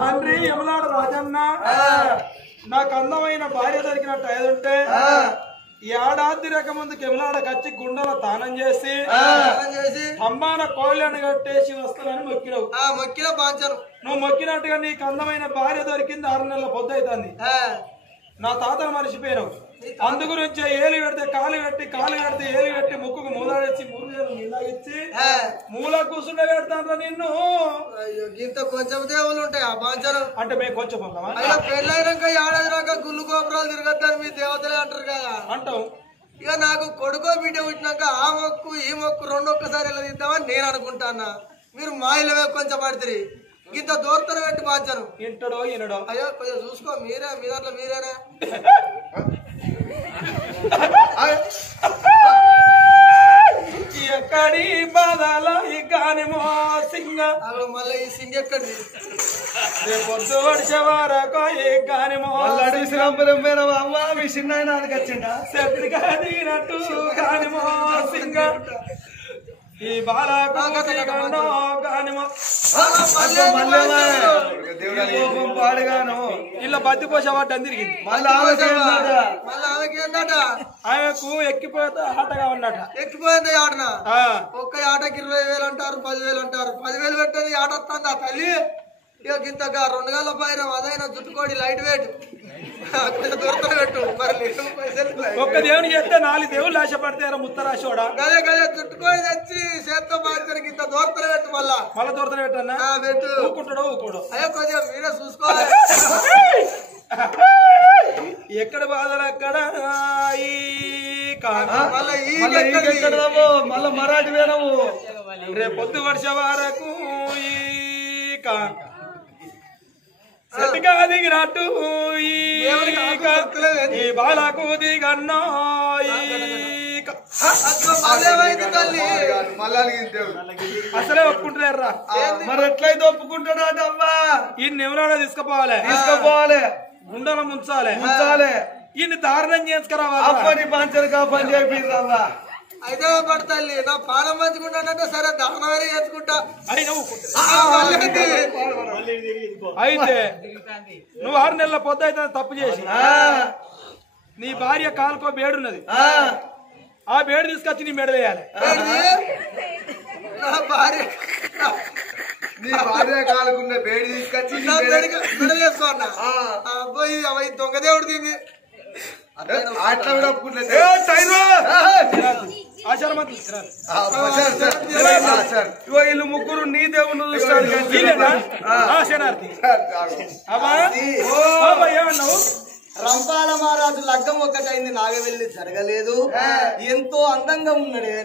తండ్రి యమలాడ రాజన్న నాకు అందమైన భార్య దొరికినట్టు ఏదంటే ఏడాది రక ముందుకు యమలాడకు వచ్చి గుండెలో తానం చేసి అమ్మాన కోళ్ళను కట్టేసి వస్తానని మొక్కినవు. మొక్కిన బాంచను నువ్వు మొక్కినట్టుగా నీకు అందమైన భార్య దొరికింది 6 నెలల పొద్దు అవుతుంది. నా తాతను మర్చిపోయినావు. అందు గురించి ఏలు పెడితే కాలు పెడితే ఏలు పెట్టి ముక్కుకు మూలాడేసి 3 వేలు నీళ్ళగిచ్చి మూల కూర్చుండే పెడతాను నిన్ను. ఇంత కొంచెం దేవుళ్ళు ఉంటాయి ఆ బాంచను అంటే మేము కొంచెం ఉన్నామా? అయ్యా పెళ్ళైనాక ఏడాది రాక గుళ్ళు గోపురాలు తిరగద్దని మీ దేవతలే అంటారు కదా అంటాం. ఇక నాకు కొడుకో బిడ్డ పుట్టినాక ఆ మొక్కు ఈ మొక్కు 2 ఒక్కసారి ఇలా తీద్దామని నేను అనుకుంటానా. మీరు మాయిలవే కొంచెం పడుతుంది ఇంత దూరతను పెట్టి బాంచను. ఇంటడో ఈనడో అయ్యో కొంచెం చూసుకో మీరే మీ దాంట్లో మీరేనా ఎక్కడి బాధల ఇగానిమో సింగ మళ్ళీ ఈ సింగ్ ఎక్కడి రేపొద్దు వర్ష వరకు ఇగానిమో అమ్మ మీ చిన్న వచ్చిండా సెట్గా దిగినట్టు గానిమో సింగ ఈ బాలకు గానిమో పాడుగాను ఇలా బతి పోసేవాడు తిరిగింది. ఆమెకు ఎక్కిపోతే ఆటగా ఉన్నట ఎక్కిపోయింది ఆటన ఒక్క ఆటకి 20,000 అంటారు 10,000 అంటారు 10,000 పెట్టేది ఆట వస్తుంది ఆ తల్లి. ఇక ఇంతగా 2 గంటల పైన అదైనా జుట్టుకోడి లైట్ వెయిట్ దొరకలు పెట్టు మరి ఒక్క దేవుని చేస్తే 4 దేవుళ్ళు ఆశపడతారు ముత్తరాశోడా. గదే గదే జుట్టుకోడి తెచ్చి చేత్తో బాధ్యతకి ఇంత దూరతలు పెట్టు మళ్ళా దూరతలు పెట్టన్నా పెట్టు ఊకుంటాడు ఊకోడు. అయ్యో కొంచెం మీరే చూసుకోవాలి. ఎక్కడ బాధలు అక్కడ మళ్ళా మరాఠీ వేనవు రేపొద్దు వర్ష వరకు సెట్గా దిగినట్టు ఈ బాలకు దిగన్నా అసలే ఒప్పుకుంటున్నారా? మరి ఎట్లయితే ఒప్పుకుంటాడు అమ్మా. ఈ ఎవరైనా తీసుకుపోవాలి గుండెలో ముంచాలి ఈయన దారుణం చేసుకురావాలి. అప్పని పంచరుగా పని చేపిద్దామా అయితే పడతాయి నా పానం మంచుకుంటానంటే సరే దానమైనా చేసుకుంటా. అయితే నువ్వు 6 నెలల పొద్దు అయితే తప్పు చేసి నీ భార్య కాలుకో బేడున్నది ఆ బేడు తీసుకొచ్చి నీ మెడలేయాలి. నా భార్య నీ భార్య కాలుకున్న బేడి తీసుకొచ్చి మెడలేసుకో అన్న. అబ్బాయి అవి దొంగదేవుడు దీన్ని అట్లా కూడా వీళ్ళు ముగ్గురు నీ దేవుని రంపాల మహారాజు లగ్గం ఒక్కటైంది నాగవెల్లి జరగలేదు. ఎంతో అందంగా ఉన్నాడు.